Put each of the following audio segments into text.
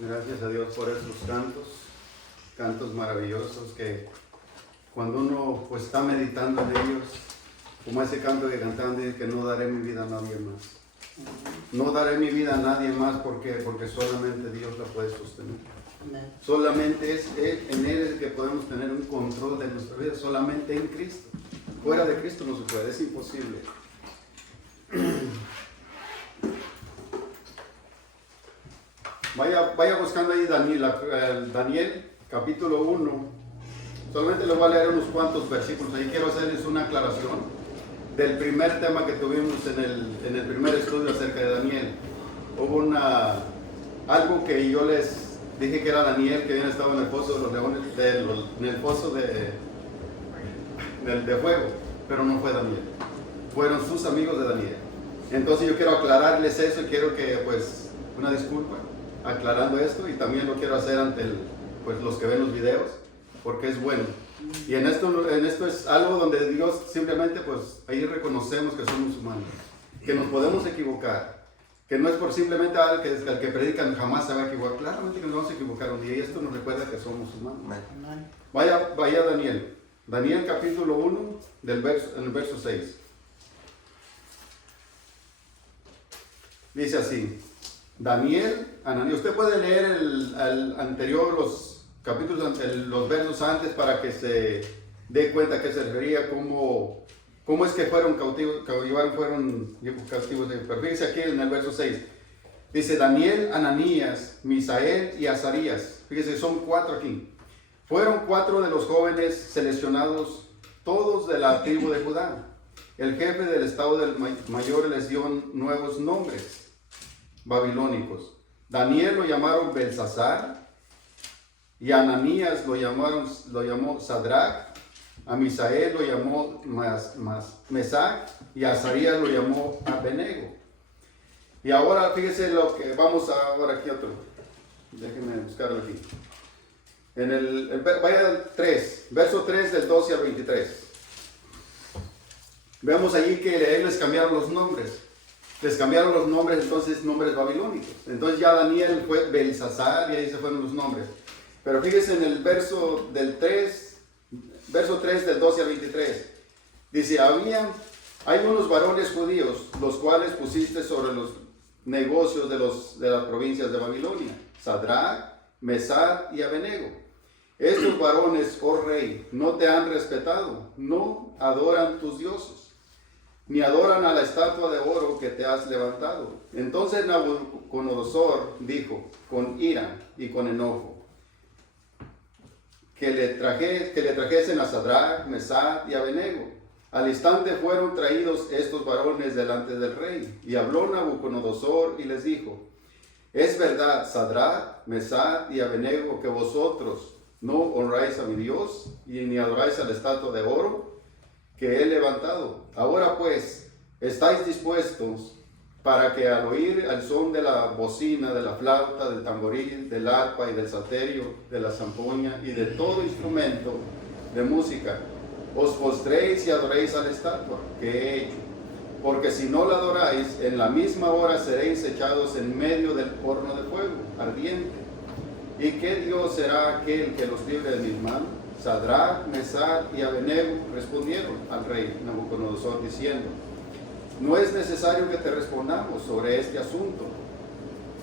Gracias a Dios por esos cantos maravillosos que cuando uno pues está meditando en ellos, como ese canto que cantaban, dice que no daré mi vida a nadie más. No daré mi vida a nadie más porque solamente Dios la puede sostener. Solamente es en Él es que podemos tener un control de nuestra vida, solamente en Cristo. Fuera de Cristo no se puede, es imposible. Vaya buscando ahí Daniel capítulo 1. Solamente les voy a leer unos cuantos versículos. Ahí quiero hacerles una aclaración del primer tema que tuvimos en el primer estudio acerca de Daniel. Hubo algo que yo les dije que era Daniel, que había estado en el pozo de los leones, en el pozo de fuego, pero no fue Daniel. Fueron sus amigos de Daniel. Entonces yo quiero aclararles eso y quiero que pues una disculpa aclarando esto, y también lo quiero hacer ante pues los que ven los videos, porque es bueno. Y en esto es algo donde Dios simplemente pues ahí reconocemos que somos humanos, que nos podemos equivocar, que no es por simplemente al que predican jamás se va a equivocar. Claramente que nos vamos a equivocar un día, y esto nos recuerda que somos humanos. Vaya Daniel capítulo 1 en el verso 6. Dice así: Daniel, Ananías. Usted puede leer el anterior, los capítulos, los versos antes, para que se dé cuenta que se refería, cómo es que fueron cautivos. Pero fíjense aquí en el verso 6. Dice: Daniel, Ananías, Misael y Azarías. Fíjense, son 4 aquí. Fueron 4 de los jóvenes seleccionados, todos de la tribu de Judá. El jefe del estado del mayor les dio nuevos nombres babilónicos. Daniel lo llamaron Belsasar, y a Ananías lo llamó Sadrach, a Misael lo llamó Mesac, y a Azarías lo llamó Abednego. Y ahora fíjese lo que vamos ahora aquí otro. Déjenme buscarlo aquí. Vaya al 3, verso 3 del 12 al 23. Vemos allí que a él les cambiaron los nombres. Les cambiaron los nombres, entonces nombres babilónicos. Entonces ya Daniel fue Belsasar, y ahí se fueron los nombres. Pero fíjense en el verso 3 del 12 al 23. Dice: hay unos varones judíos, los cuales pusiste sobre los negocios de las provincias de Babilonia: Sadrach, Mesach y Abednego. Estos varones, oh rey, no te han respetado, no adoran tus dioses, ni adoran a la estatua de oro que te has levantado. Entonces Nabucodonosor dijo con ira y con enojo que le trajesen a Sadrach, Mesach y Abednego. Al instante fueron traídos estos varones delante del rey, y habló Nabucodonosor y les dijo: es verdad, Sadrach, Mesach y Abednego, que vosotros no honráis a mi Dios, y ni adoráis a la estatua de oro que he levantado. Ahora pues, estáis dispuestos para que al oír el son de la bocina, de la flauta, del tamboril, del arpa y del salterio, de la zampoña y de todo instrumento de música, os postréis y adoréis a la estatua que he hecho. Porque si no la adoráis, en la misma hora seréis echados en medio del horno de fuego ardiente. ¿Y qué Dios será aquel que los libre de mis manos? Sadrach, Mesach y Abednego respondieron al rey Nabucodonosor diciendo: no es necesario que te respondamos sobre este asunto.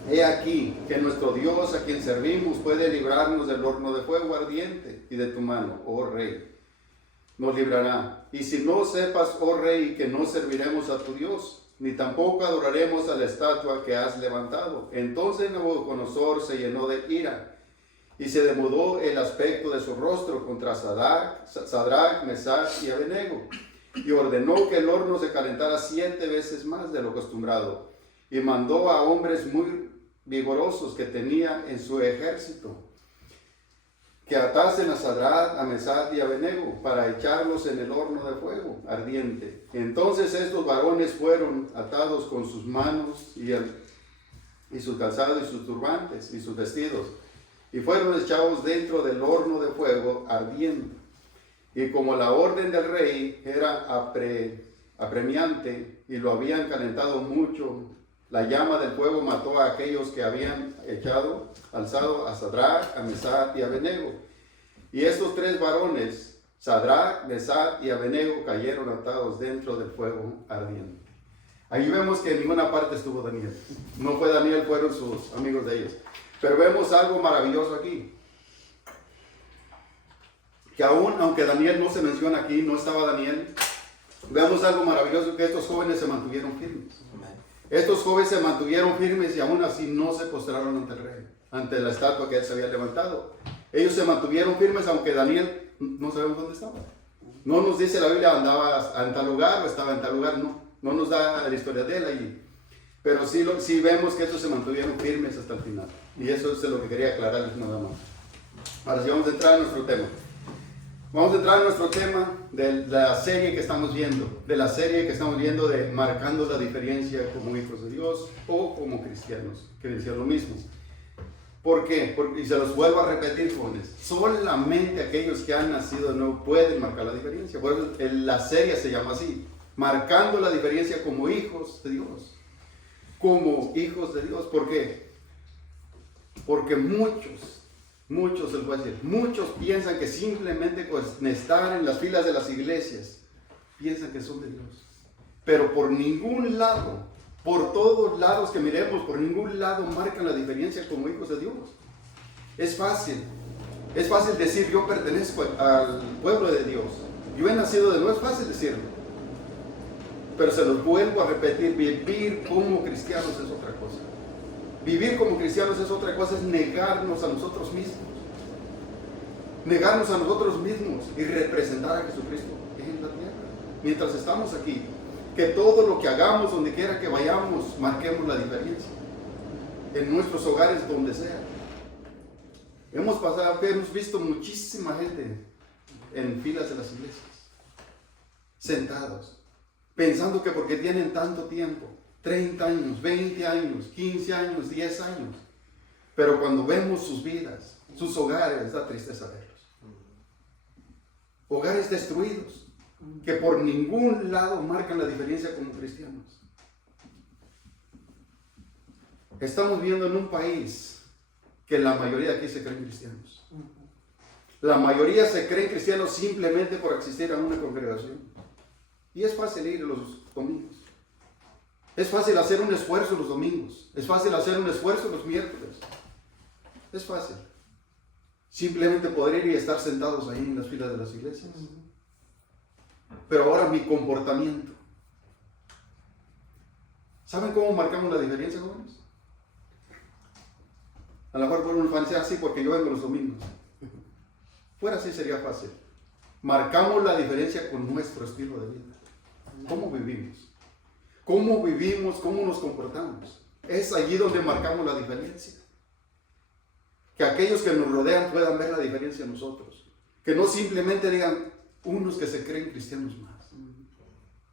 He aquí que nuestro Dios, a quien servimos, puede librarnos del horno de fuego ardiente, y de tu mano, oh rey, nos librará. Y si no sepas, oh rey, que no serviremos a tu Dios, ni tampoco adoraremos a la estatua que has levantado. Entonces Nabucodonosor se llenó de ira, y se demudó el aspecto de su rostro contra Sadrach, Mesach y Abednego, y ordenó que el horno se calentara 7 veces más de lo acostumbrado, y mandó a hombres muy vigorosos que tenía en su ejército que atasen a Sadrach, a Mesach y a Abednego para echarlos en el horno de fuego ardiente. Entonces estos varones fueron atados con sus manos y sus calzados y sus turbantes y sus vestidos, y fueron echados dentro del horno de fuego ardiente. Y como la orden del rey era apremiante y lo habían calentado mucho, la llama del fuego mató a aquellos que habían alzado a Sadrach, a Mesach y a Abednego. Y estos 3 varones, Sadrach, Mesach y Abednego, cayeron atados dentro del fuego ardiente. Ahí vemos que en ninguna parte estuvo Daniel. No fue Daniel, fueron sus amigos de ellos. Pero vemos algo maravilloso aquí. Que aún, aunque Daniel no se menciona aquí, no estaba Daniel, vemos algo maravilloso, que estos jóvenes se mantuvieron firmes. Estos jóvenes se mantuvieron firmes y aún así no se postraron ante el rey, ante la estatua que él se había levantado. Ellos se mantuvieron firmes, aunque Daniel no sabemos dónde estaba. No nos dice la Biblia, andaba en tal lugar o estaba en tal lugar, no nos da la historia de él allí. Pero sí vemos que estos se mantuvieron firmes hasta el final. Y eso es lo que quería aclararles nada más. Ahora sí vamos a entrar en nuestro tema. Vamos a entrar en nuestro tema de la serie que estamos viendo, de marcando la diferencia como hijos de Dios o como cristianos, que decía lo mismo. ¿Por qué? Porque, y se los vuelvo a repetir, jóvenes, solamente aquellos que han nacido de nuevo pueden marcar la diferencia. Por eso la serie se llama así, marcando la diferencia como hijos de Dios. Como hijos de Dios. ¿Por qué? Porque muchos les voy a decir, muchos piensan que simplemente con estar en las filas de las iglesias, piensan que son de Dios. Pero por ningún lado, por todos lados que miremos, por ningún lado marcan la diferencia como hijos de Dios. Es fácil decir yo pertenezco al pueblo de Dios, yo he nacido de nuevo, es fácil decirlo. Pero se los vuelvo a repetir, vivir como cristianos es otra cosa. Vivir como cristianos es otra cosa, es negarnos a nosotros mismos. Negarnos a nosotros mismos y representar a Jesucristo en la tierra. Mientras estamos aquí, que todo lo que hagamos, donde quiera que vayamos, marquemos la diferencia. En nuestros hogares, donde sea. Hemos visto muchísima gente en filas de las iglesias, sentados, pensando que porque tienen tanto tiempo, 30 años, 20 años, 15 años, 10 años. Pero cuando vemos sus vidas, sus hogares, da tristeza verlos. Hogares destruidos, que por ningún lado marcan la diferencia como cristianos. Estamos viviendo en un país que la mayoría de aquí se creen cristianos. La mayoría se creen cristianos simplemente por asistir a una congregación. Y es fácil ir los domingos. Es fácil hacer un esfuerzo los domingos. Es fácil hacer un esfuerzo los miércoles. Es fácil. Simplemente poder ir y estar sentados ahí en las filas de las iglesias. Pero ahora mi comportamiento. ¿Saben cómo marcamos la diferencia, jóvenes? A lo mejor por una infancia así porque yo vengo los domingos. Fuera así sería fácil. marcamos la diferencia con nuestro estilo de vida. ¿Cómo vivimos? ¿Cómo vivimos? ¿Cómo nos comportamos? Es allí donde marcamos la diferencia. Que aquellos que nos rodean puedan ver la diferencia en nosotros. Que no simplemente digan unos que se creen cristianos más.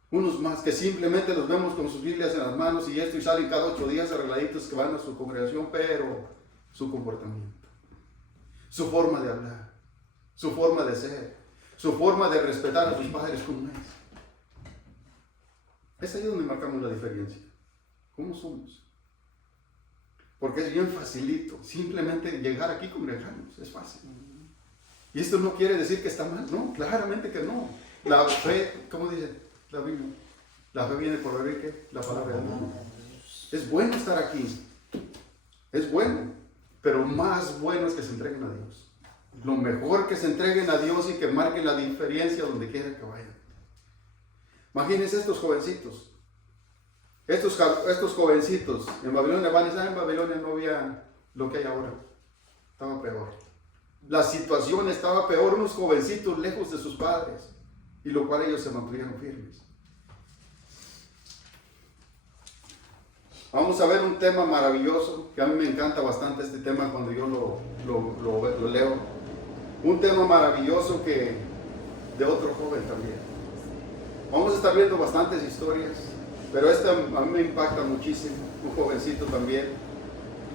Unos más que simplemente los vemos con sus Biblias en las manos y esto y salen cada 8 días arregladitos que van a su congregación, pero su comportamiento, su forma de hablar, su forma de ser, su forma de respetar a sus padres como es. Es ahí donde marcamos la diferencia. ¿Cómo somos? Porque es bien facilito, simplemente llegar aquí y congregarnos, es fácil. Y esto no quiere decir que está mal, no, claramente que no. La fe, ¿cómo dice la Biblia? La fe viene por oír, ¿qué? La palabra de Dios. Es bueno estar aquí, es bueno, pero más bueno es que se entreguen a Dios. Lo mejor que se entreguen a Dios y que marquen la diferencia donde quiera que vayan. Imagínense estos jovencitos. Estos jovencitos en Babilonia van a en Babilonia no había lo que hay ahora. Estaba peor. La situación estaba peor, unos jovencitos lejos de sus padres, y lo cual ellos se mantuvieron firmes. Vamos a ver un tema maravilloso, que a mí me encanta bastante este tema cuando yo lo leo. Un tema maravilloso que de otro joven también. Vamos a estar viendo bastantes historias, pero esta a mí me impacta muchísimo. Un jovencito también,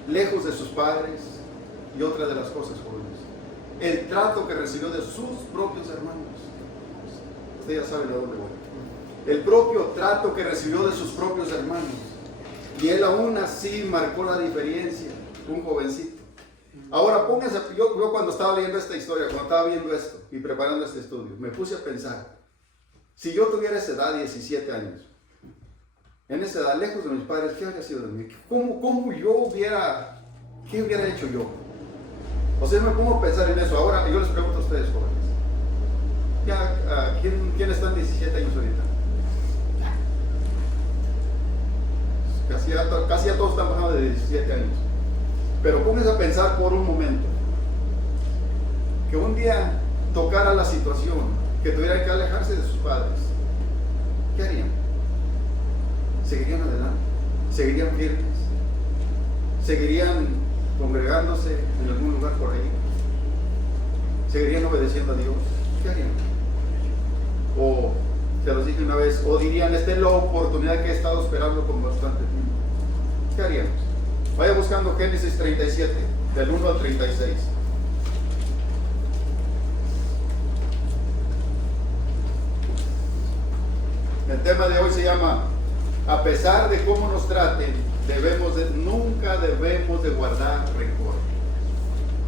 lejos de sus padres, y otra de las cosas, jóvenes, el trato que recibió de sus propios hermanos. Usted ya sabe de dónde voy. El propio trato que recibió de sus propios hermanos. Y él aún así marcó la diferencia, un jovencito. Ahora póngase, yo cuando estaba leyendo esta historia, cuando estaba viendo esto y preparando este estudio, me puse a pensar, si yo tuviera esa edad, 17 años, en esa edad, lejos de mis padres, ¿qué habría sido de mí? ¿Cómo yo hubiera, qué hubiera hecho yo? O sea, me pongo a pensar en eso. Ahora, yo les pregunto a ustedes, jóvenes, ¿quién está en 17 años ahorita? Casi ya todos están bajando de 17 años. Pero pónganse a pensar por un momento que un día tocara la situación que tuvieran que alejarse de sus padres. ¿Qué harían? ¿Seguirían adelante? ¿Seguirían firmes? ¿Seguirían congregándose en algún lugar por ahí? ¿Seguirían obedeciendo a Dios? ¿Qué harían? O, se los dije una vez, o dirían, esta es la oportunidad que he estado esperando con bastante tiempo. ¿Qué haríamos? Vaya buscando Génesis 37, del 1 al 36. El tema de hoy se llama, a pesar de cómo nos traten, nunca debemos de guardar rencor.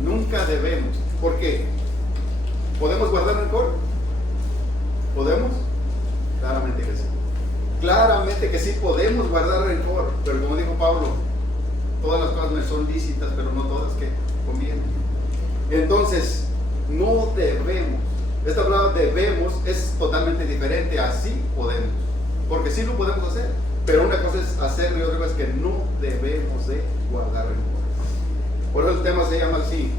Nunca debemos. ¿Por qué? ¿Podemos guardar rencor? ¿Podemos? Claramente que sí. Claramente que sí podemos guardar rencor, pero como dijo Pablo, todas las cosas me son lícitas, pero no todas que convienen. Entonces, no debemos. Esta palabra debemos es totalmente diferente a sí podemos, porque sí lo podemos hacer, pero una cosa es hacerlo y otra cosa es que no debemos de guardar rencor. Por eso el tema se llama así,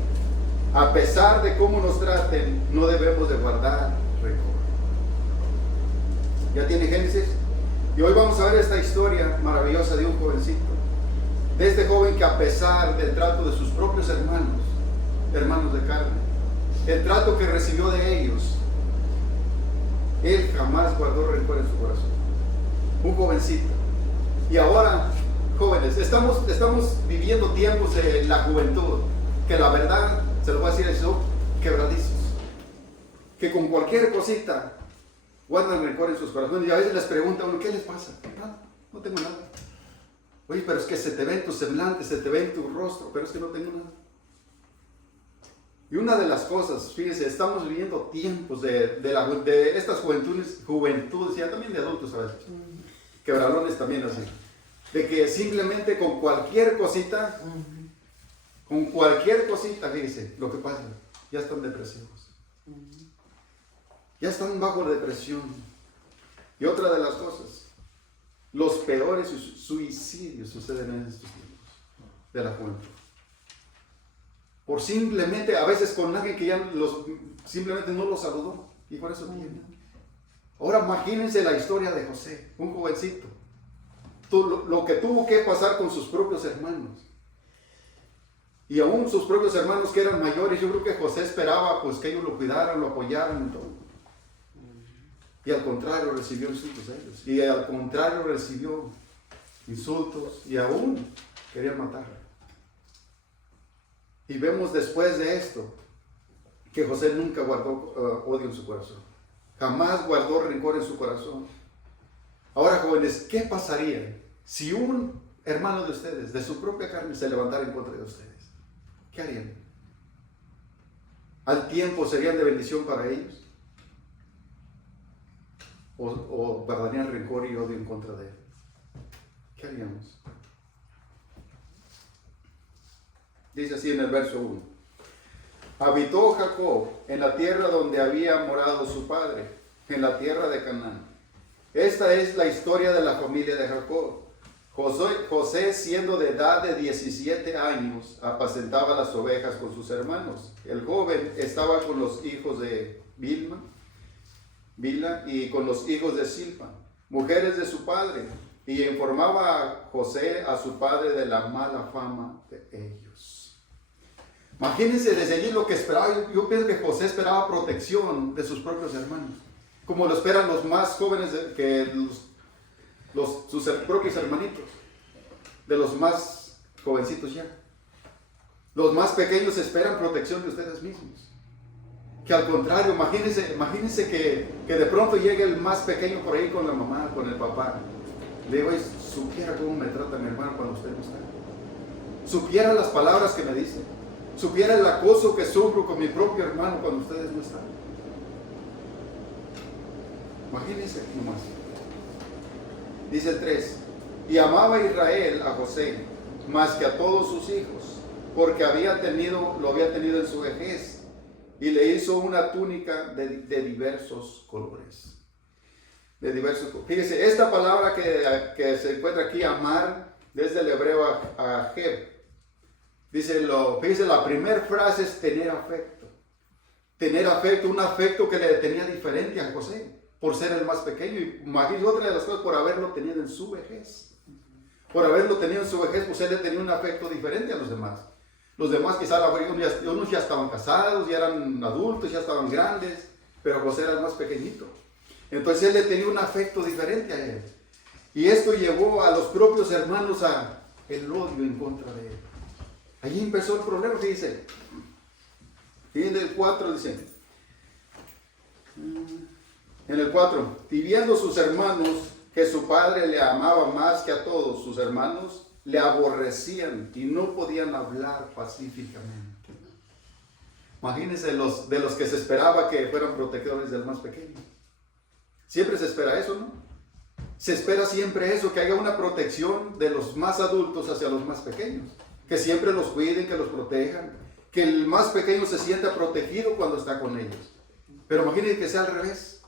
a pesar de cómo nos traten, no debemos de guardar rencor. ¿Ya tiene Génesis? Y hoy vamos a ver esta historia maravillosa de un jovencito, de este joven que a pesar del trato de sus propios hermanos de carne, el trato que recibió de ellos, él jamás guardó rencor en su corazón. Un jovencito. Y ahora, jóvenes, estamos viviendo tiempos de la juventud, que la verdad, se lo voy a decir, son quebradizos, que con cualquier cosita guardan rencor en sus corazones. Y a veces les pregunta a uno, ¿qué les pasa? Nada, no tengo nada. Oye, pero es que se te ve en tu semblante, se te ve en tu rostro, pero es que no tengo nada. Y una de las cosas, fíjense, estamos viviendo tiempos de estas juventudes, y también de adultos a veces, quebradones también así, de que simplemente con cualquier cosita, fíjense, lo que pasa, ya están depresivos. Ya están bajo depresión. Y otra de las cosas, los peores suicidios suceden en estos tiempos de la juventud. Por simplemente, a veces con alguien que ya simplemente no los saludó. Y por eso tiene. Ahora imagínense la historia de José, un jovencito. Lo que tuvo que pasar con sus propios hermanos. Y aún sus propios hermanos que eran mayores, yo creo que José esperaba pues que ellos lo cuidaran, lo apoyaran en todo. Y al contrario recibió insultos de ellos. Y al contrario recibió insultos y aún quería matarlo. Y vemos después de esto que José nunca guardó odio en su corazón. Jamás guardó rencor en su corazón. Ahora, jóvenes, ¿qué pasaría si un hermano de ustedes, de su propia carne, se levantara en contra de ustedes? ¿Qué harían? ¿Al tiempo serían de bendición para ellos? ¿O guardarían rencor y odio en contra de él? ¿Qué haríamos? Dice así en el verso 1. Habitó Jacob en la tierra donde había morado su padre, en la tierra de Canaán. Esta es la historia de la familia de Jacob. José, siendo de edad de 17 años, apacentaba las ovejas con sus hermanos. El joven estaba con los hijos de Bilha y con los hijos de Silpa, mujeres de su padre, y informaba a José, a su padre, de la mala fama de ellos. Imagínense desde allí lo que esperaba. Yo pienso que José esperaba protección de sus propios hermanos, como lo esperan los más jóvenes que sus propios hermanitos, de los más jovencitos ya. Los más pequeños esperan protección de ustedes mismos. Que al contrario, imagínense que de pronto llegue el más pequeño por ahí con la mamá, con el papá. Le digo, supiera cómo me trata mi hermano cuando usted no está. Supiera las palabras que me dicen. Supiera el acoso que sufro con mi propio hermano cuando ustedes no están. Imagínense nomás. Dice el 3. Y amaba a Israel, a José, más que a todos sus hijos, porque lo había tenido en su vejez, y le hizo una túnica de diversos colores. Fíjese, esta palabra que se encuentra aquí, amar, desde el hebreo ajeb. Fíjese, la primera frase es tener afecto. Tener afecto, un afecto que le tenía diferente a José, por ser el más pequeño. Y imagínense otra de las cosas, por haberlo tenido en su vejez. Por haberlo tenido en su vejez, pues él le tenía un afecto diferente a los demás. Los demás quizás unos ya estaban casados, ya eran adultos, ya estaban grandes, pero José era el más pequeñito. Entonces él le tenía un afecto diferente a él. Y esto llevó a los propios hermanos a el odio en contra de él. Allí empezó el problema, fíjense. Fíjense el 4, dice. En el 4, y viendo sus hermanos que su padre le amaba más que a todos sus hermanos, le aborrecían y no podían hablar pacíficamente. Imagínense de los que se esperaba que fueran protectores del más pequeño. Siempre se espera eso, ¿no? Se espera siempre eso, que haya una protección de los más adultos hacia los más pequeños. Que siempre los cuiden, que los protejan. Que el más pequeño se sienta protegido cuando está con ellos. Pero imagínense que sea al revés.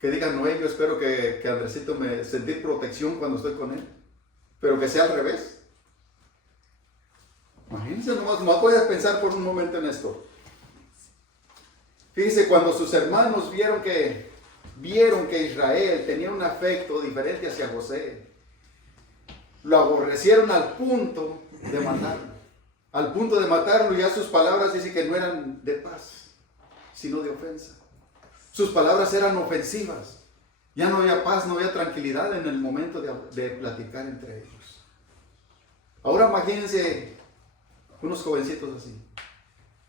Que digan, no, yo espero que Andresito me sentir protección cuando estoy con él. Pero que sea al revés. Imagínense nomás, no puedes pensar por un momento en esto. Fíjense, cuando sus hermanos vieron que Israel tenía un afecto diferente hacia José, lo aborrecieron al punto de matarlo. Al punto de matarlo, ya sus palabras dicen que no eran de paz, sino de ofensa. Sus palabras eran ofensivas. Ya no había paz, no había tranquilidad en el momento de platicar entre ellos. Ahora imagínense unos jovencitos así,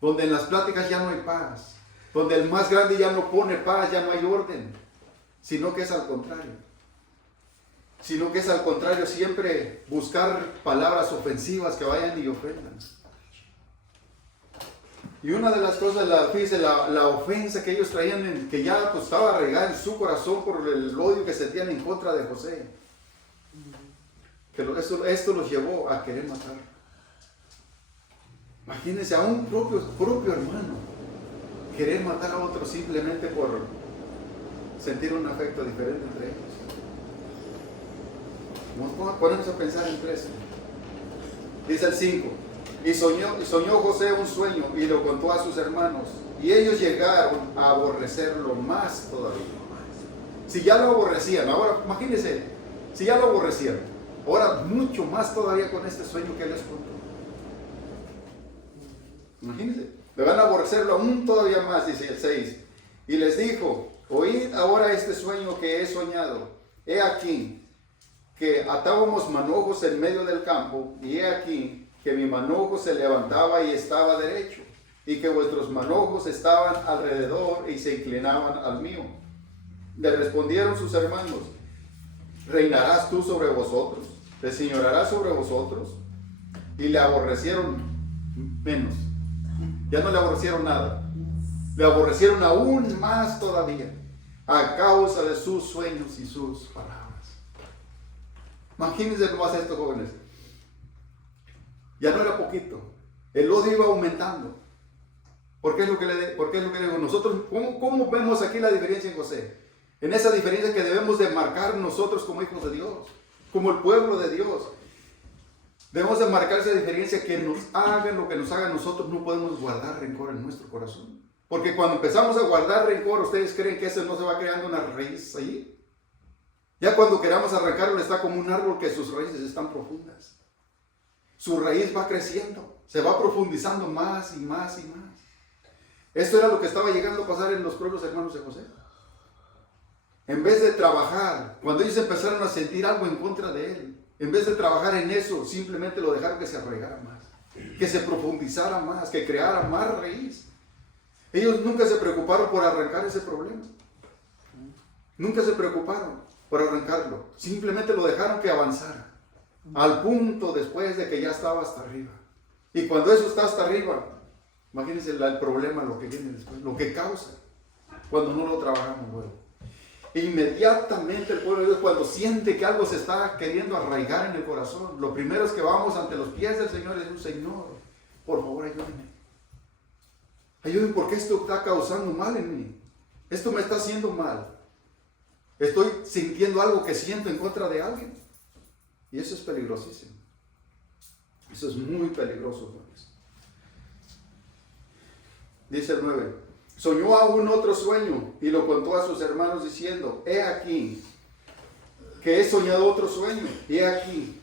donde en las pláticas ya no hay paz, donde el más grande ya no pone paz, ya no hay orden, sino que es al contrario. Siempre buscar palabras ofensivas que vayan y ofendan. Y una de las cosas, fíjese, la ofensa que ellos traían, que ya pues, estaba regada en su corazón por el odio que sentían en contra de José. Que esto los llevó a querer matar. Imagínense a un propio hermano querer matar a otro simplemente por sentir un afecto diferente entre ellos. Vamos a ponernos a pensar entre eso. Dice el 5. Y soñó José un sueño y lo contó a sus hermanos. Y ellos llegaron a aborrecerlo más todavía. Si ya lo aborrecían, ahora imagínense, si ya lo aborrecían, ahora mucho más todavía con este sueño que les contó. Imagínense, le van a aborrecerlo aún todavía más, dice el 6. Y les dijo, oíd ahora este sueño que he soñado. He aquí que atábamos manojos en medio del campo, y he aquí que mi manojo se levantaba y estaba derecho, y que vuestros manojos estaban alrededor y se inclinaban al mío. Le respondieron sus hermanos, ¿reinarás tú sobre vosotros? ¿Te señorarás sobre vosotros? Y le aborrecieron menos. Ya no le aborrecieron nada. Le aborrecieron aún más todavía, a causa de sus sueños y sus palabras. Imagínense cómo hace esto, jóvenes. Ya no era poquito. El odio iba aumentando. ¿Por qué es lo que le digo? Nosotros, ¿cómo vemos aquí la diferencia en José? En esa diferencia que debemos de marcar nosotros como hijos de Dios, como el pueblo de Dios. Debemos de marcar esa diferencia, que nos hagan lo que nos hagan, nosotros no podemos guardar rencor en nuestro corazón. Porque cuando empezamos a guardar rencor, ¿ustedes creen que ese no se va creando una raíz allí? Ya cuando queramos arrancarlo, está como un árbol que sus raíces están profundas. Su raíz va creciendo, se va profundizando más y más y más. Esto era lo que estaba llegando a pasar en los propios hermanos de José. En vez de trabajar, cuando ellos empezaron a sentir algo en contra de él, en vez de trabajar en eso, simplemente lo dejaron que se arraigara más, que se profundizara más, que creara más raíz. Ellos nunca se preocuparon por arrancar ese problema. Nunca se preocuparon por arrancarlo. Simplemente lo dejaron que avanzara. Al punto después de que ya estaba hasta arriba. Y cuando eso está hasta arriba, imagínense el problema, lo que viene después, lo que causa cuando no lo trabajamos luego. Inmediatamente el pueblo de Dios, cuando siente que algo se está queriendo arraigar en el corazón, lo primero es que vamos ante los pies del Señor y decimos, Señor, por favor ayúdame. Ayúdame porque esto está causando mal en mí. Esto me está haciendo mal. Estoy sintiendo algo que siento en contra de alguien. Y eso es peligrosísimo. Eso es muy peligroso, jóvenes. Dice el 9. Soñó aún otro sueño y lo contó a sus hermanos diciendo, he aquí que he soñado otro sueño, y he aquí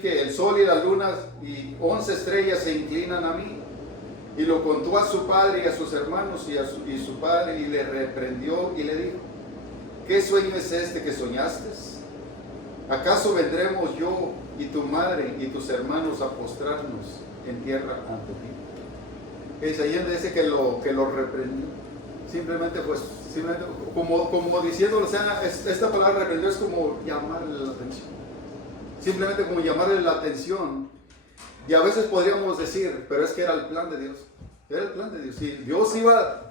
que el sol y la luna y 11 estrellas se inclinan a mí. Y lo contó a su padre y a sus hermanos, y su padre, y le reprendió y le dijo, ¿qué sueño es este que soñaste? ¿Acaso vendremos yo y tu madre y tus hermanos a postrarnos en tierra ante ti? Es ahí donde dice que lo reprendió. Simplemente pues, como diciéndolo, o sea, esta palabra reprendió es como llamarle la atención. Simplemente como llamarle la atención. Y a veces podríamos decir, pero es que era el plan de Dios. Era el plan de Dios. Sí, Dios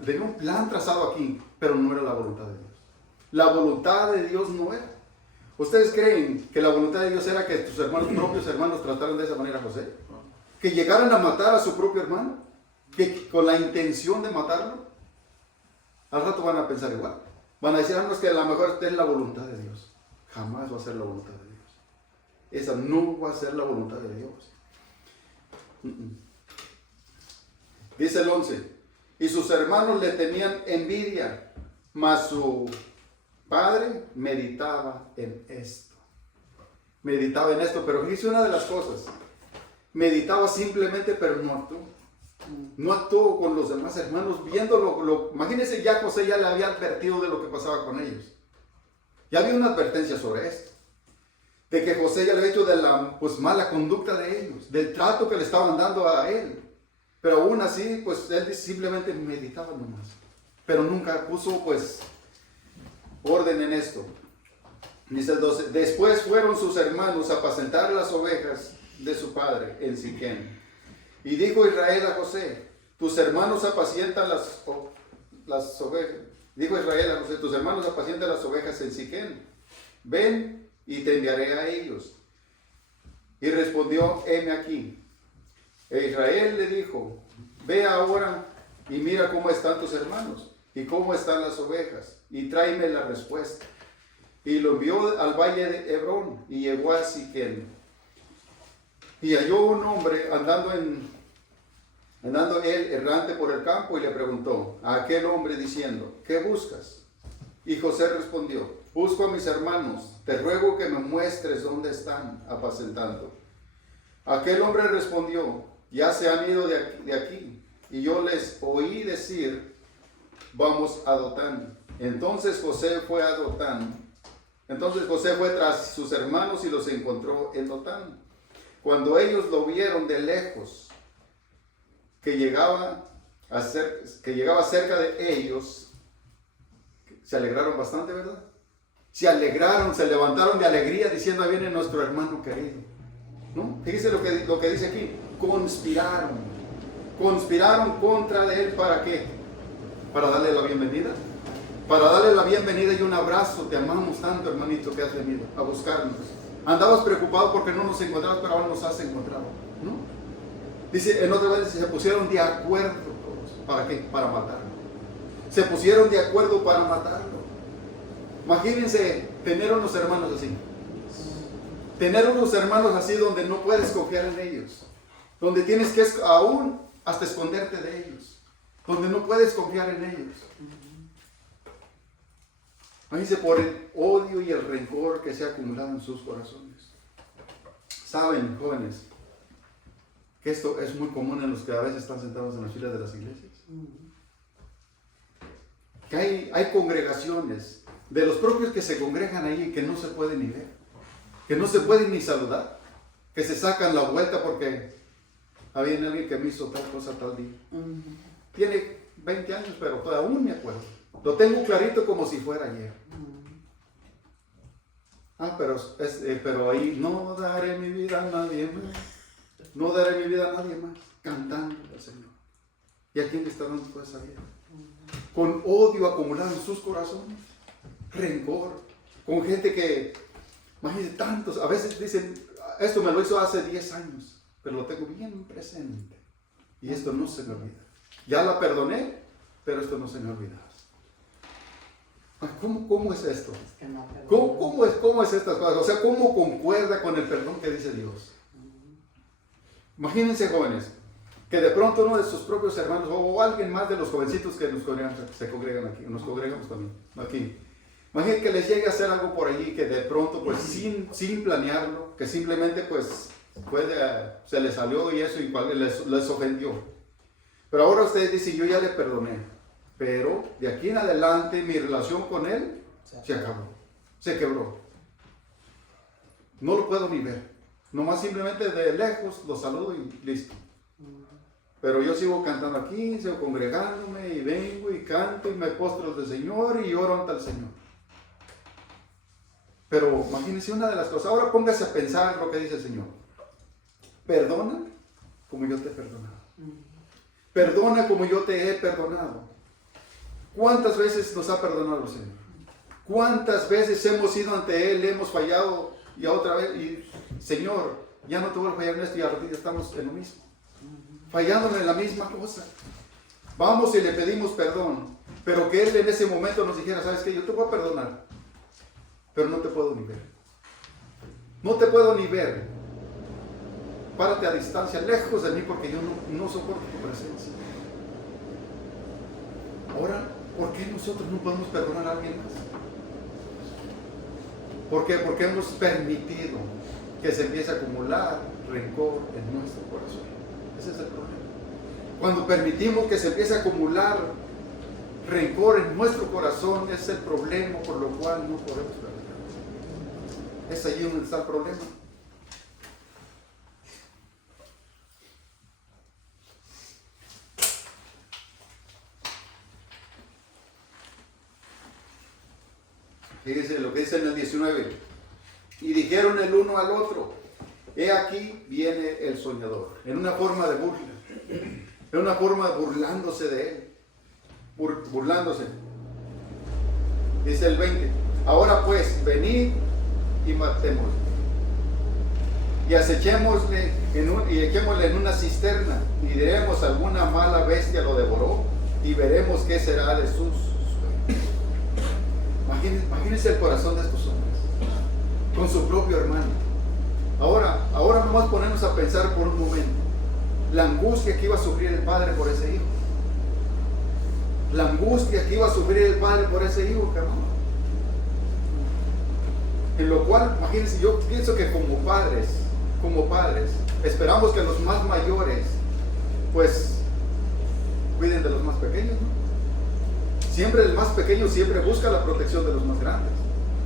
tenía un plan trazado aquí, pero no era la voluntad de Dios. La voluntad de Dios no era. ¿Ustedes creen que la voluntad de Dios era que tus propios hermanos trataran de esa manera a José? ¿Que llegaran a matar a su propio hermano? ¿Que con la intención de matarlo? Al rato van a pensar igual. Van a decir, no, es que a lo mejor esta es la voluntad de Dios. Jamás va a ser la voluntad de Dios. Esa no va a ser la voluntad de Dios. Dice el 11. Y sus hermanos le tenían envidia, mas su padre meditaba en esto. Meditaba en esto, pero fíjese una de las cosas. Meditaba simplemente, pero no actuó. No actuó con los demás hermanos, viéndolo. Imagínense, ya José ya le había advertido de lo que pasaba con ellos. Ya había una advertencia sobre esto. De que José ya le había hecho de la mala conducta de ellos, del trato que le estaban dando a él. Pero aún así, pues él simplemente meditaba nomás. Pero nunca puso orden en esto. Dice el 12. Después fueron sus hermanos a apacentar las ovejas de su padre en Siquem. Y dijo Israel a José, tus hermanos apacientan las ovejas. Dijo Israel a José, tus hermanos apacientan las ovejas en Siquem. Ven y te enviaré a ellos. Y respondió, heme aquí. E Israel le dijo, ve ahora y mira cómo están tus hermanos y cómo están las ovejas, y tráeme la respuesta. Y lo envió al valle de Hebrón y llegó a Siquem. Y halló un hombre andando él errante por el campo y le preguntó a aquel hombre diciendo, ¿qué buscas? Y José respondió, busco a mis hermanos, te ruego que me muestres dónde están apacentando. Aquel hombre respondió, ya se han ido de aquí, y yo les oí decir, vamos a Dotán. Entonces José fue tras sus hermanos y los encontró en Dotán. Cuando ellos lo vieron de lejos, que llegaba cerca de ellos, se alegraron bastante, ¿verdad? Se alegraron, se levantaron de alegría diciendo, ahí viene nuestro hermano querido. ¿No? Fíjese lo que dice aquí, conspiraron contra de él. ¿Para qué? Para darle la bienvenida. Para darle la bienvenida y un abrazo. Te amamos tanto, hermanito, que has venido a buscarnos. Andabas preocupado porque no nos encontrabas, pero ahora nos has encontrado, ¿no? Dice, en otra vez se pusieron de acuerdo todos. ¿Para qué? Para matarlo. Se pusieron de acuerdo para matarlo. Imagínense tener unos hermanos así. Tener unos hermanos así donde no puedes confiar en ellos. Donde tienes que aún hasta esconderte de ellos. Donde no puedes confiar en ellos. Imagínense por el odio y el rencor que se ha acumulado en sus corazones. Saben, jóvenes, que esto es muy común en los que a veces están sentados en las filas de las iglesias. Que hay congregaciones de los propios que se congregan ahí que no se pueden ni ver, que no se pueden ni saludar, que se sacan la vuelta porque había alguien que me hizo tal cosa tal día. Tiene 20 años, pero aún me acuerdo. Lo tengo clarito como si fuera ayer. Pero ahí no daré mi vida a nadie más. No daré mi vida a nadie más. Cantando al Señor. ¿Y a quién le está dando toda esa vida? Con odio acumulado en sus corazones. Rencor. Con gente que, imagínense, tantos. A veces dicen, esto me lo hizo hace 10 años. Pero lo tengo bien presente. Y esto no se me olvida. Ya la perdoné, pero esto no se me olvida. ¿Cómo es esto? ¿Cómo es estas cosas? O sea, ¿cómo concuerda con el perdón que dice Dios? Imagínense, jóvenes, que de pronto uno de sus propios hermanos o alguien más de los jovencitos que se congregan aquí, nos congregamos también aquí. Imagínense que les llegue a hacer algo por allí que de pronto, pues sin planearlo, que simplemente pues se les salió y eso igual les ofendió. Pero ahora ustedes dicen, yo ya le perdoné. Pero de aquí en adelante mi relación con él se acabó, se quebró. No lo puedo ni ver. Nomás simplemente de lejos lo saludo y listo. Pero yo sigo cantando aquí, sigo congregándome y vengo y canto y me postro ante el Señor y oro ante el Señor. Pero imagínense una de las cosas. Ahora póngase a pensar lo que dice el Señor. Perdona como yo te he perdonado. Perdona como yo te he perdonado. ¿Cuántas veces nos ha perdonado el Señor? ¿Cuántas veces hemos ido ante Él, hemos fallado y otra vez, y Señor, ya no te voy a fallar en esto y ahora ya estamos en lo mismo? Fallándome en la misma cosa. Vamos y le pedimos perdón, pero que Él en ese momento nos dijera, ¿sabes qué? Yo te voy a perdonar, pero no te puedo ni ver. No te puedo ni ver. Párate a distancia, lejos de mí, porque yo no soporto tu presencia. Ahora, ¿por qué nosotros no podemos perdonar a alguien más? ¿Por qué? Porque hemos permitido que se empiece a acumular rencor en nuestro corazón. Ese es el problema. Cuando permitimos que se empiece a acumular rencor en nuestro corazón, ese es el problema por lo cual no podemos perdonar. Es allí donde está el problema. Fíjense lo que dice en el 19. Y dijeron el uno al otro, he aquí viene el soñador. En una forma de burla. En una forma burlándose de él. Burlándose. Dice el 20. Ahora pues, venid y matémosle. Y acechémosle y echémosle en una cisterna. Y diremos, alguna mala bestia lo devoró. Y veremos qué será de sus sueños. Imagínense el corazón de estos hombres, con su propio hermano. Ahora nomás ponernos a pensar por un momento. La angustia que iba a sufrir el padre por ese hijo. La angustia que iba a sufrir el padre por ese hijo, hermano. En lo cual, imagínense, yo pienso que como padres, esperamos que los más mayores, pues, cuiden de los más pequeños, ¿no? Siempre el más pequeño siempre busca la protección de los más grandes.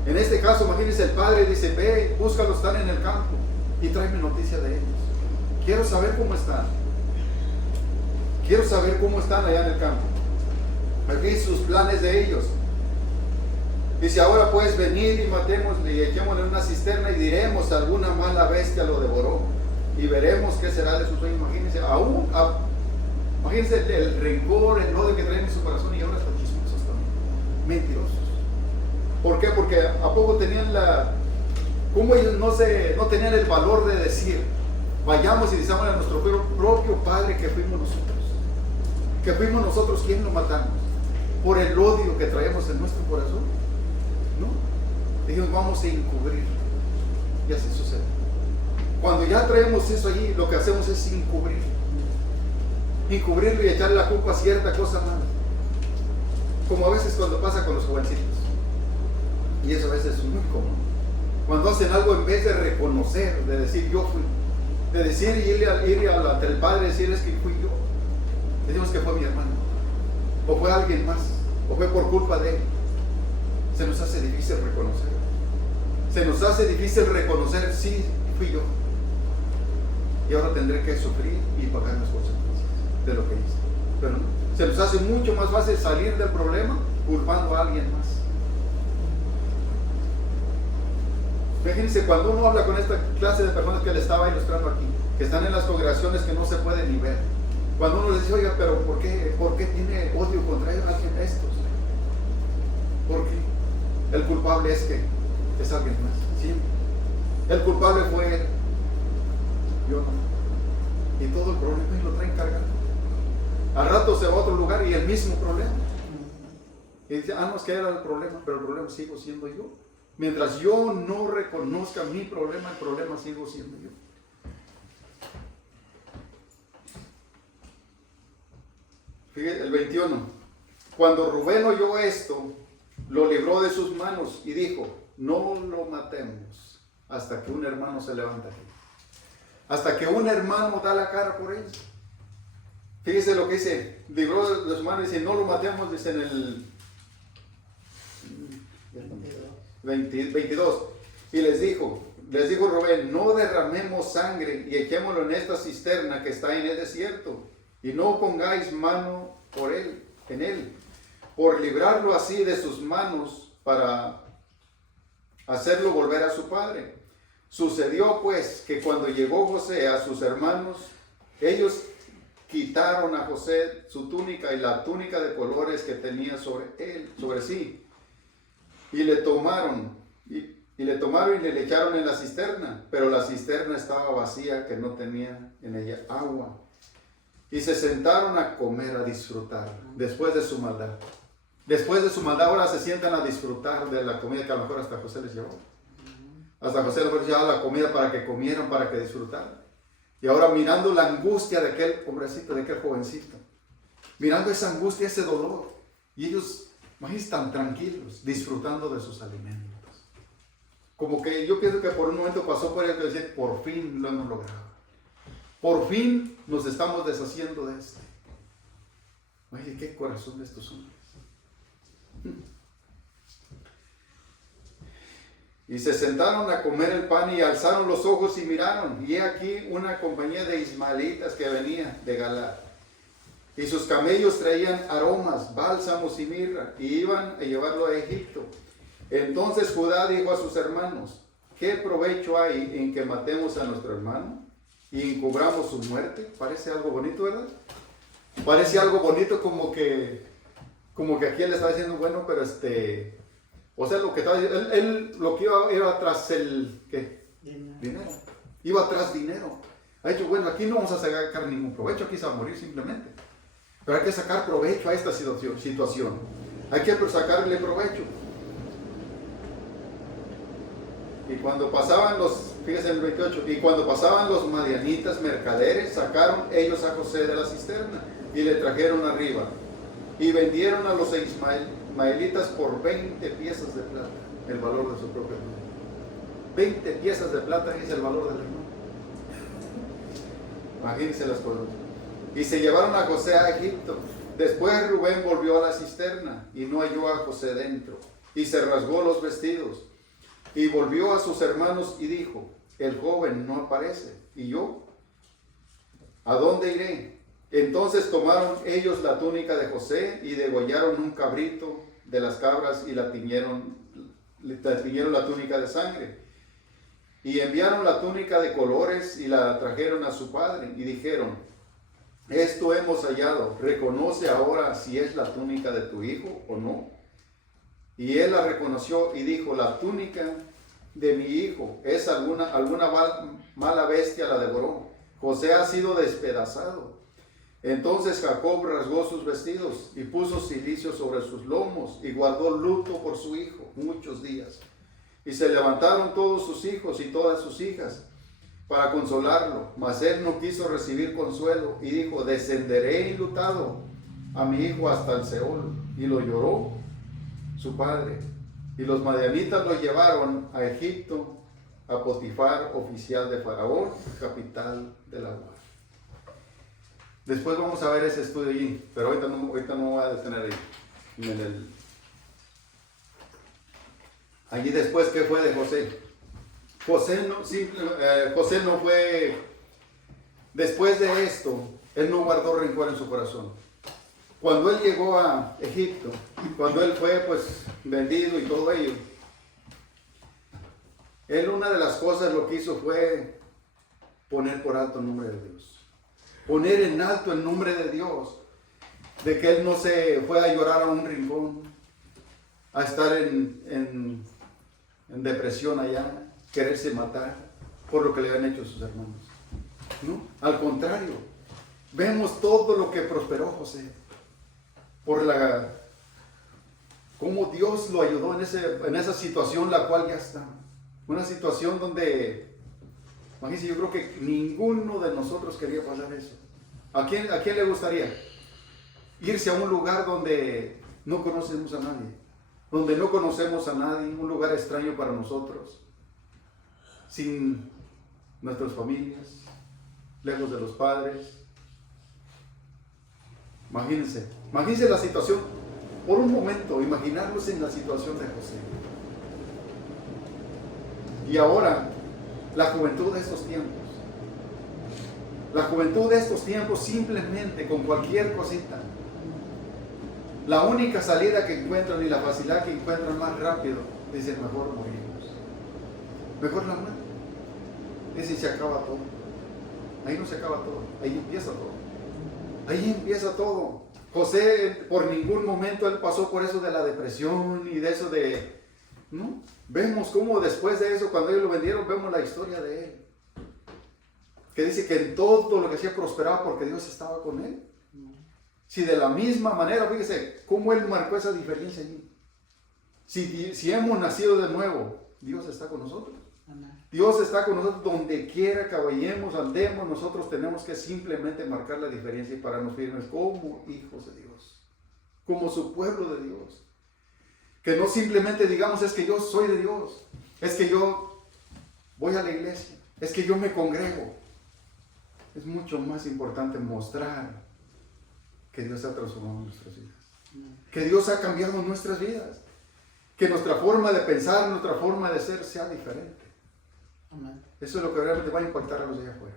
En este caso, imagínense, el padre dice, ve, búscalos, están en el campo y tráeme noticia de ellos. Quiero saber cómo están. Quiero saber cómo están allá en el campo. Aquí sus planes de ellos. Dice, ahora puedes venir y matémosle y echémosle en una cisterna y diremos, alguna mala bestia lo devoró. Y veremos qué será de su sueño. Imagínense el rencor, el odio que traen en su corazón y ahora están chismosos también. Mentirosos. ¿Por qué? Porque a poco tenían ¿cómo ellos no tenían el valor de decir, vayamos y digamos a nuestro propio padre que fuimos nosotros? Que fuimos nosotros quien lo matamos. Por el odio que traemos en nuestro corazón. ¿No? Dijimos, vamos a encubrir. Y así sucede. Cuando ya traemos eso allí, lo que hacemos es encubrir. Encubrirlo y echarle la culpa a cierta cosa mala. Como a veces cuando pasa con los jovencitos. Y eso a veces es muy común. Cuando hacen algo en vez de reconocer, de decir yo fui, de decir y ir ante el padre y decir es que fui yo. Decimos que fue mi hermano, o fue alguien más, o fue por culpa de él. Se nos hace difícil reconocer. Se nos hace difícil reconocer, sí, fui yo. Y ahora tendré que sufrir y pagar las consecuencias de lo que hice. Pero no, se nos hace mucho más fácil salir del problema culpando a alguien más. Fíjense, cuando uno habla con esta clase de personas que le estaba ilustrando aquí, que están en las congregaciones que no se pueden ni ver, cuando uno les dice, oiga, pero ¿por qué tiene odio contra estos? ¿Por qué? El culpable es alguien más. Siempre. El culpable fue él. Yo no. Y todo el problema y lo traen cargando. Al rato se va a otro lugar y el mismo problema. Y dice, no, es que era el problema, pero el problema sigo siendo yo. Mientras yo no reconozca mi problema, el problema sigo siendo yo. Fíjate, el 21. Cuando Rubén oyó esto, lo libró de sus manos y dijo, no lo matemos hasta que un hermano se levanta aquí. Hasta que un hermano da la cara por él. Fíjese lo que dice, libró de sus manos y dice, no lo matemos, dice en el 22. Y les dijo Rubén, no derramemos sangre y echémoslo en esta cisterna que está en el desierto. Y no pongáis mano en él, por librarlo así de sus manos para hacerlo volver a su padre. Sucedió pues que cuando llegó José a sus hermanos, ellos quitaron a José su túnica y la túnica de colores que tenía sobre sí, y le tomaron y le echaron en la cisterna, pero la cisterna estaba vacía, que no tenía en ella agua. Y se sentaron a comer, a disfrutar, después de su maldad. Después de su maldad, ahora se sientan a disfrutar de la comida que a lo mejor hasta José les llevó. Hasta José les llevaba la comida para que comieran, para que disfrutaran. Y ahora mirando la angustia de aquel hombrecito, de aquel jovencito. Mirando esa angustia, ese dolor. Y ellos, imagínense, tan tranquilos, disfrutando de sus alimentos. Como que yo pienso que por un momento pasó por él que decía, por fin lo hemos logrado. Por fin nos estamos deshaciendo de esto. Oye, qué corazón de estos hombres. Y se sentaron a comer el pan y alzaron los ojos y miraron. Y he aquí una compañía de ismaelitas que venía de Galaad. Y sus camellos traían aromas, bálsamos y mirra, y iban a llevarlo a Egipto. Entonces Judá dijo a sus hermanos, ¿qué provecho hay en que matemos a nuestro hermano y encubramos su muerte? Parece algo bonito, ¿verdad? Parece algo bonito, como que aquí él le está diciendo, bueno, pero o sea, lo que estaba él lo que iba tras ¿qué? Dinero. Iba tras dinero. Ha dicho, bueno, aquí no vamos a sacar ningún provecho, aquí se va a morir simplemente. Pero hay que sacar provecho a esta situación. Hay que sacarle provecho. Y cuando pasaban los fíjese en el 28, y cuando pasaban los madianitas mercaderes, sacaron ellos a José de la cisterna y le trajeron arriba y vendieron a los ismaelitas por 20 piezas de plata, el valor de su propio hermano. 20 piezas de plata es el valor del hermano. Imagínense las cosas. Y se llevaron a José a Egipto. Después Rubén volvió a la cisterna y no halló a José dentro, y se rasgó los vestidos y volvió a sus hermanos y dijo: el joven no aparece, ¿y yo? ¿A dónde iré? Entonces tomaron ellos la túnica de José y degollaron un cabrito de las cabras y le tiñeron la túnica de sangre. Y enviaron la túnica de colores y la trajeron a su padre y dijeron: esto hemos hallado, reconoce ahora si es la túnica de tu hijo o no. Y él la reconoció y dijo: la túnica de mi hijo es alguna mala bestia la devoró. José ha sido despedazado. Entonces Jacob rasgó sus vestidos y puso cilicio sobre sus lomos y guardó luto por su hijo muchos días. Y se levantaron todos sus hijos y todas sus hijas para consolarlo, mas él no quiso recibir consuelo y dijo: descenderé enlutado a mi hijo hasta el Seol. Y lo lloró su padre. Y los madianitas lo llevaron a Egipto, a Potifar, oficial de Faraón, capital de la mar. Después vamos a ver ese estudio allí, pero ahorita no voy a detener ahí. Allí después, ¿qué fue de José? José no fue, después de esto, él no guardó rencor en su corazón. Cuando él llegó a Egipto, cuando él fue pues vendido y todo ello, él una de las cosas lo que hizo fue poner por alto el nombre de Dios. Poner en alto el nombre de Dios. De que él no se fue a llorar a un rincón, a estar en depresión allá, quererse matar por lo que le habían hecho sus hermanos. ¿No? Al contrario, vemos todo lo que prosperó José. Por cómo Dios lo ayudó en esa situación la cual ya está. Una situación donde, imagínense, yo creo que ninguno de nosotros quería pasar eso. ¿A quién le gustaría irse a un lugar donde no conocemos a nadie? Donde no conocemos a nadie, un lugar extraño para nosotros, sin nuestras familias, lejos de los padres. Imagínense la situación, por un momento, imaginarnos en la situación de José. Y ahora, la juventud de estos tiempos. La juventud de estos tiempos simplemente con cualquier cosita. La única salida que encuentran y la facilidad que encuentran más rápido, dicen: mejor morimos. Mejor la muerte. Dicen: se acaba todo. Ahí no se acaba todo, ahí empieza todo. Ahí empieza todo. José, por ningún momento él pasó por eso de la depresión y de eso de... ¿no? Vemos cómo después de eso, cuando ellos lo vendieron, vemos la historia de él. Que dice que en todo lo que hacía prosperaba porque Dios estaba con él. Si de la misma manera, fíjese cómo él marcó esa diferencia allí. Si hemos nacido de nuevo, Dios está con nosotros. Dios está con nosotros donde quiera que vayamos, andemos. Nosotros tenemos que simplemente marcar la diferencia y pararnos firmes como hijos de Dios, como su pueblo de Dios. Que no simplemente digamos: es que yo soy de Dios, es que yo voy a la iglesia, es que yo me congrego. Es mucho más importante mostrar que Dios ha transformado nuestras vidas, que Dios ha cambiado nuestras vidas, que nuestra forma de pensar, nuestra forma de ser sea diferente. Amén. Eso es lo que realmente va a impactar a los de allá afuera.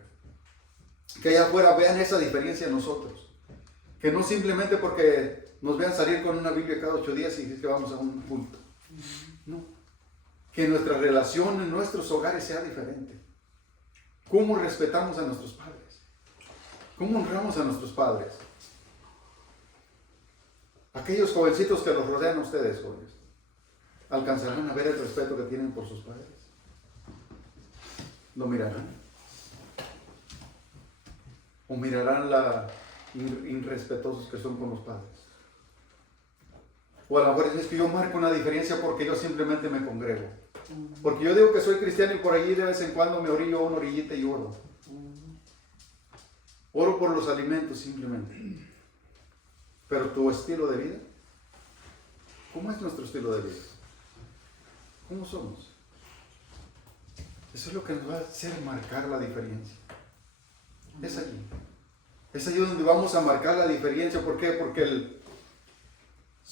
Que allá afuera vean esa diferencia en nosotros. Que no simplemente porque nos vean salir con una Biblia cada 8 días y es que vamos a un culto. No. Que nuestra relación en nuestros hogares sea diferente. ¿Cómo respetamos a nuestros padres? ¿Cómo honramos a nuestros padres? Aquellos jovencitos que los rodean a ustedes, jóvenes, ¿alcanzarán a ver el respeto que tienen por sus padres? ¿Lo mirarán? ¿O mirarán la irrespetuosos que son con los padres? O a lo mejor es que yo marco una diferencia porque yo simplemente me congrego. Porque yo digo que soy cristiano y por allí de vez en cuando me orillo a una orillita y oro. Oro por los alimentos simplemente. Pero tu estilo de vida, ¿cómo es nuestro estilo de vida? ¿Cómo somos? Eso es lo que nos va a hacer marcar la diferencia. Es allí. Es allí donde vamos a marcar la diferencia. ¿Por qué? Porque el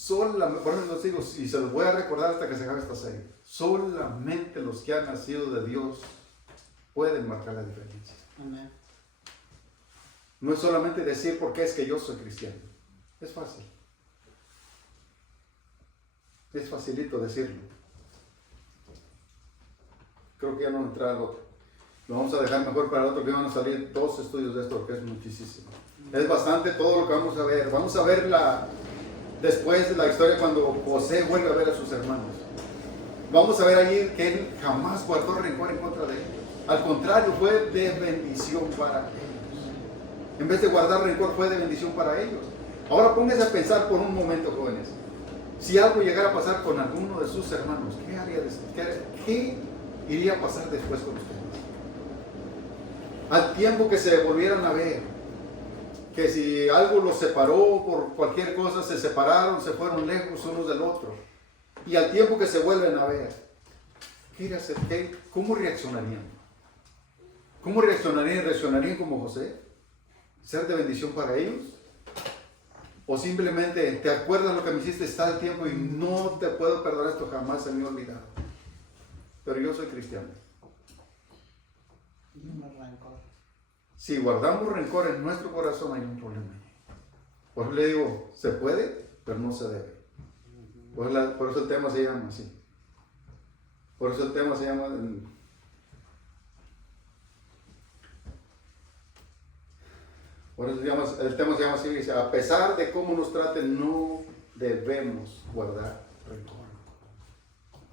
por eso los digo, y se los voy a recordar hasta que se acabe esta serie. Solamente los que han nacido de Dios pueden marcar la diferencia. Amén. No es solamente decir por qué es que yo soy cristiano. Es fácil. Es facilito decirlo. Creo que ya no entra al otro. Lo vamos a dejar mejor para el otro, que van a salir 2 estudios de esto, que es muchísimo. Es bastante todo lo que vamos a ver. Vamos a ver después de la historia cuando José vuelve a ver a sus hermanos. Vamos a ver allí que él jamás guardó rencor en contra de ellos. Al contrario, fue de bendición para ellos. En vez de guardar rencor, fue de bendición para ellos. Ahora pónganse a pensar por un momento, jóvenes. Si algo llegara a pasar con alguno de sus hermanos, ¿qué iría a pasar después con ustedes? Al tiempo que se volvieran a ver, que si algo los separó por cualquier cosa, se separaron, se fueron lejos unos del otro, y al tiempo que se vuelven a ver, ¿qué iría a hacer? ¿Cómo reaccionarían? ¿Cómo reaccionarían? ¿Reaccionarían como José? ¿Ser de bendición para ellos? ¿O simplemente te acuerdas lo que me hiciste está el tiempo y no te puedo perdonar, esto jamás se me ha olvidado? Pero yo soy cristiano. Si guardamos rencor en nuestro corazón, hay un problema. Por eso le digo, se puede, pero no se debe. Por eso el tema se llama así. Por eso el tema se llama... Por eso el tema se llama así, dice, a pesar de cómo nos traten, no debemos guardar rencor.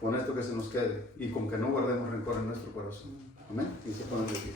Con esto que se nos quede y con que no guardemos rencor en nuestro corazón. Amén. Y se ponen de pie.